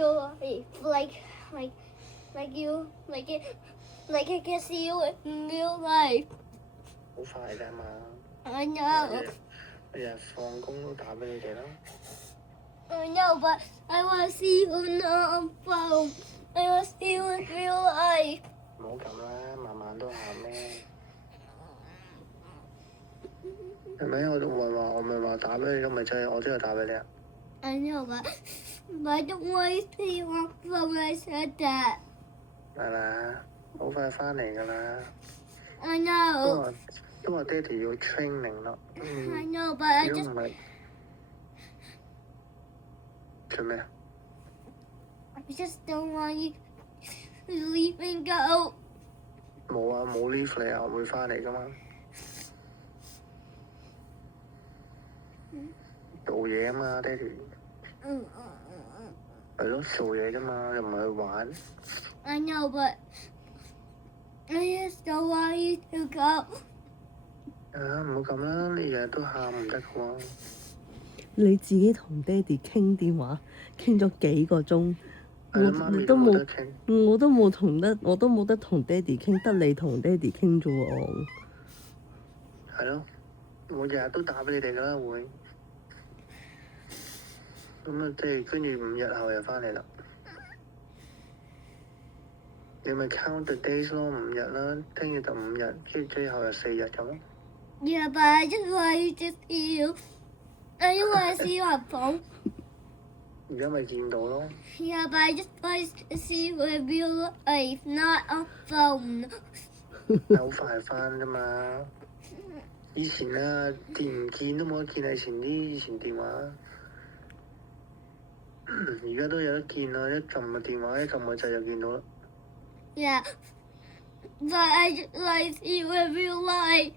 Like, like, like you, like it, like I can see you in real life. 好快㗎嘛， I 日 know, 日放工都打俾你哋啦。I know, but I want to see you on phone. I want to see you in real life. 唔好咁啦，慢慢都喊咩？係咪？我咪話打俾你咯，咪就係我都有打俾你啊。I know, but I don't want to see you on phone. I said that. 係咪？好快翻嚟㗎啦。I 都 know, 話都話爹哋要 training 咯。 I know, but I 如果 just, 唔係做咩啊？ I just don't want you to leave and go. 冇啊，冇 leave 你啊，我會翻嚟㗎嘛。做嘢啊嘛，爹哋。係咯，做嘢啫嘛，又唔係去玩。I know, but I just don't want you to go. 啊，唔好咁啦，你日日都喊唔得㗎喎。你自己同爹哋傾電話，傾咗幾個鐘，係啊，媽咪都冇得傾。我都冇得同爹哋傾，得你同爹哋傾啫喎。係咯，我日日都打俾你哋㗎啦，會。咁啊，即係跟住5日後又翻嚟啦。你咪 count the days 咯，5日啦，聽日就5日，跟住最後又4日咁咯。Yeah, but I just want you to see you. I just want to see you on phone. 而家咪見到咯。Yeah, but I just want to see you in real life, not on phone. 好快翻啫嘛。以前啊，電唔見都冇得見啊，以前電話。而家都有得見啦，一撳個電話，一撳個掣就見到啦。Yeah, but I just want to see you in real life.